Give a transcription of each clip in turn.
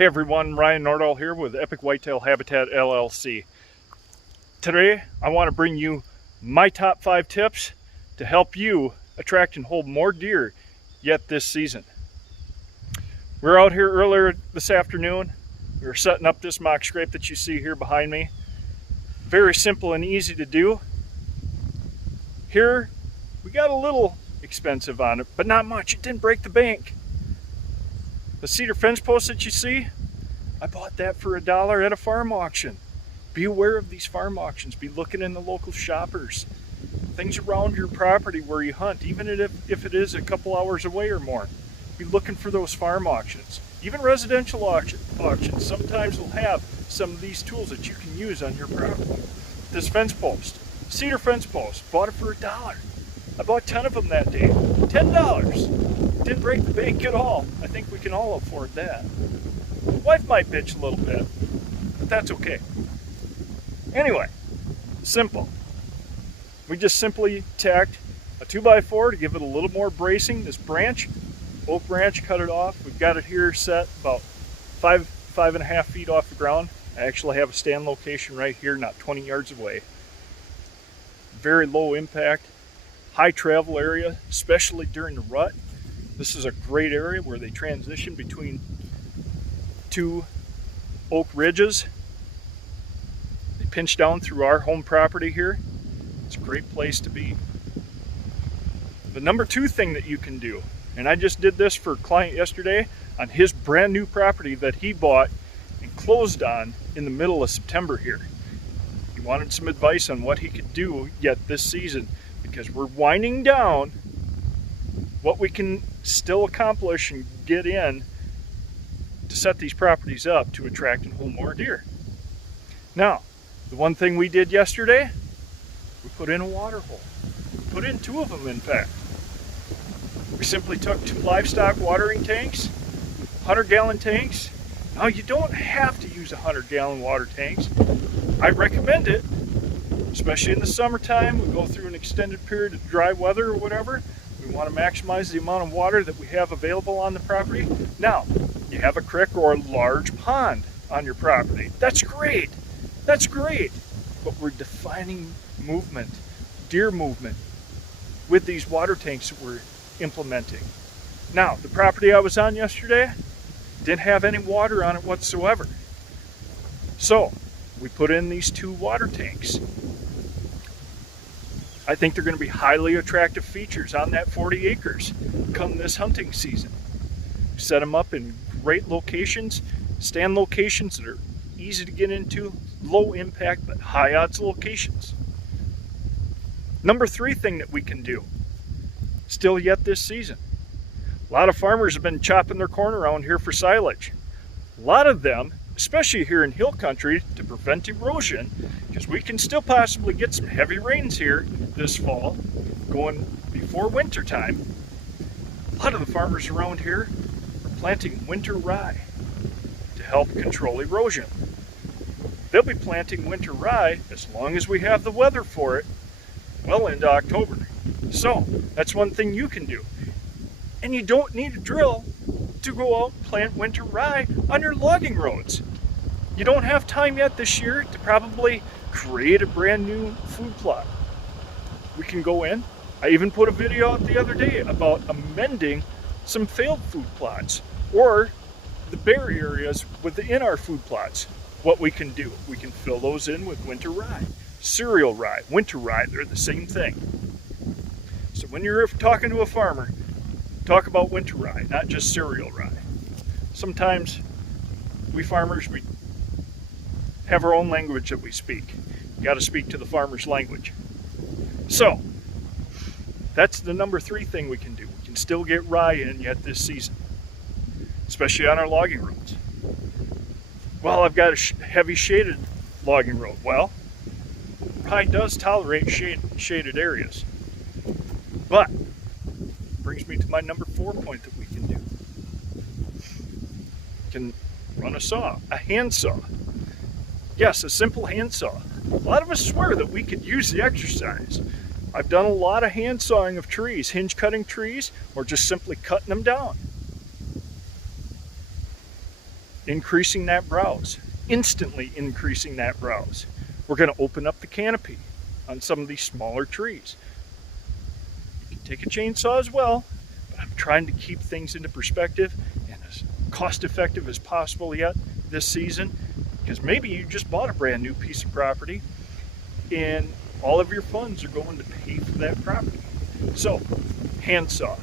Hey everyone, Ryan Nordahl here with Epic Whitetail Habitat LLC. Today I want to bring you my top 5 tips to help you attract and hold more deer yet this season. We were out here earlier this afternoon. We were setting up this mock scrape that you see here behind me. Very simple and easy to do. Here we got a little expensive on it, but not much. It didn't break the bank. The cedar fence post that you see, I bought that for $1 at a farm auction. Be aware of these farm auctions. Be looking in the local shoppers. Things around your property where you hunt, even if it is a couple hours away or more. Be looking for those farm auctions. Even residential auctions sometimes will have some of these tools that you can use on your property. This fence post, cedar fence post, bought it for $1. I bought 10 of them that day, $10. Didn't break the bank at all. I think we can all afford that. Wife might bitch a little bit, but that's okay. Anyway, simple. We just simply tacked a 2x4 to give it a little more bracing. This branch, oak branch, cut it off. We've got it here set about 5.5 feet off the ground. I actually have a stand location right here, not 20 yards away. Very low impact, high travel area, especially during the rut. This is a great area where they transition between two oak ridges. They pinch down through our home property here. It's a great place to be. The number 2 thing that you can do, and I just did this for a client yesterday on his brand new property that he bought and closed on in the middle of September here. He wanted some advice on what he could do yet this season, because we're winding down what we can still accomplish and get in to set these properties up to attract and hold more deer. Now, the one thing we did yesterday, we put in a water hole. We put in 2 of them, in fact. We simply took 2 livestock watering tanks, 100-gallon tanks. Now, you don't have to use 100-gallon water tanks. I recommend it, especially in the summertime. We go through an extended period of dry weather or whatever. We want to maximize the amount of water that we have available on the property. Now, you have a creek or a large pond on your property. That's great. That's great. But we're defining movement, deer movement, with these water tanks that we're implementing. Now, the property I was on yesterday didn't have any water on it whatsoever. So, we put in these 2 water tanks. I think they're going to be highly attractive features on that 40 acres come this hunting season. We set them up in great locations, stand locations that are easy to get into, low impact but high odds locations. Number 3 thing that we can do, still yet this season. A lot of farmers have been chopping their corn around here for silage. A lot of them, especially here in hill country, to prevent erosion, because we can still possibly get some heavy rains here this fall, going before winter time. A lot of the farmers around here are planting winter rye to help control erosion. They'll be planting winter rye as long as we have the weather for it, well into October. So that's one thing you can do. And you don't need a drill to go out and plant winter rye on your logging roads. You don't have time yet this year to probably create a brand new food plot. We can go in. I even put a video out the other day about amending some failed food plots or the bare areas within our food plots. What we can do, we can fill those in with winter rye, cereal rye, winter rye, they're the same thing. So when you're talking to a farmer, talk about winter rye, not just cereal rye. Sometimes we farmers, we have our own language that we speak. You got to speak to the farmer's language. So, that's the number 3 thing we can do. We can still get rye in yet this season, especially on our logging roads. Well, I've got a heavy shaded logging road. Well, rye does tolerate shaded areas. But, brings me to my number 4 point that we can do. We can run a saw, a handsaw. Yes, a simple handsaw. A lot of us swear that we could use the exercise. I've done a lot of hand sawing of trees, hinge cutting trees, or just simply cutting them down. increasing that browse, instantly increasing that browse. We're going to open up the canopy on some of these smaller trees. You can take a chainsaw as well, but I'm trying to keep things into perspective and as cost effective as possible yet this season, because maybe you just bought a brand new piece of property and all of your funds are going to pay for that property. So, handsaw,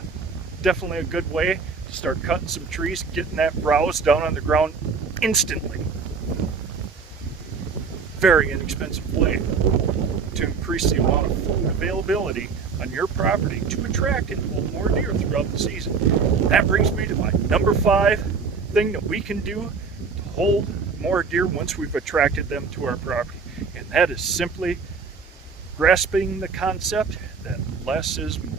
definitely a good way to start cutting some trees, getting that browse down on the ground instantly. Very inexpensive way to increase the amount of food availability on your property to attract and hold more deer throughout the season. That brings me to my number 5 thing that we can do to hold more deer once we've attracted them to our property, and that is simply grasping the concept that less is more.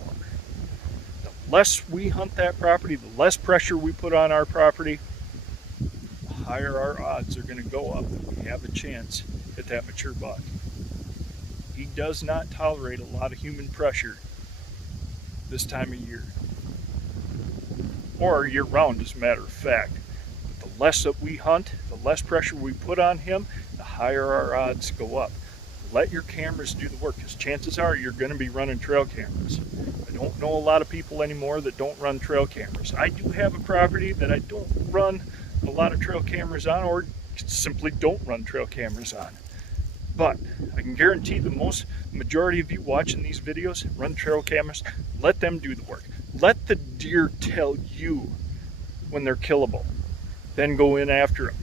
The less we hunt that property, the less pressure we put on our property, the higher our odds are going to go up that we have a chance at that mature buck. He does not tolerate a lot of human pressure this time of year, or year round as a matter of fact. But the less that we hunt, the less pressure we put on him, the higher our odds go up. Let your cameras do the work, because chances are you're going to be running trail cameras. I don't know a lot of people anymore that don't run trail cameras. I do have a property that I don't run a lot of trail cameras on, or simply don't run trail cameras on. But I can guarantee the majority of you watching these videos run trail cameras. Let them do the work. Let the deer tell you when they're killable. Then go in after them.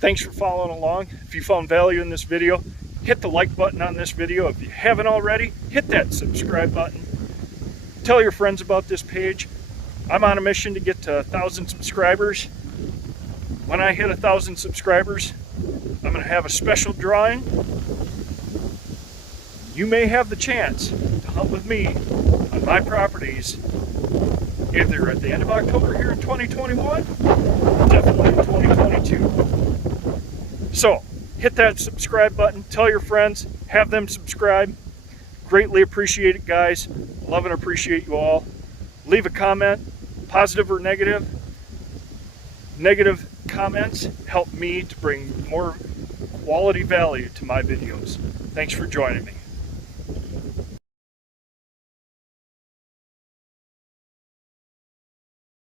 Thanks for following along. If you found value in this video, hit the like button on this video. If you haven't already, hit that subscribe button. Tell your friends about this page. I'm on a mission to get to 1,000 subscribers. When I hit 1,000 subscribers, I'm going to have a special drawing. You may have the chance to hunt with me on my properties either at the end of October here in 2021, definitely in 2022. So, hit that subscribe button, tell your friends, have them subscribe. Greatly appreciate it, guys. Love and appreciate you all. Leave a comment, positive or negative. Negative comments help me to bring more quality value to my videos. Thanks for joining me.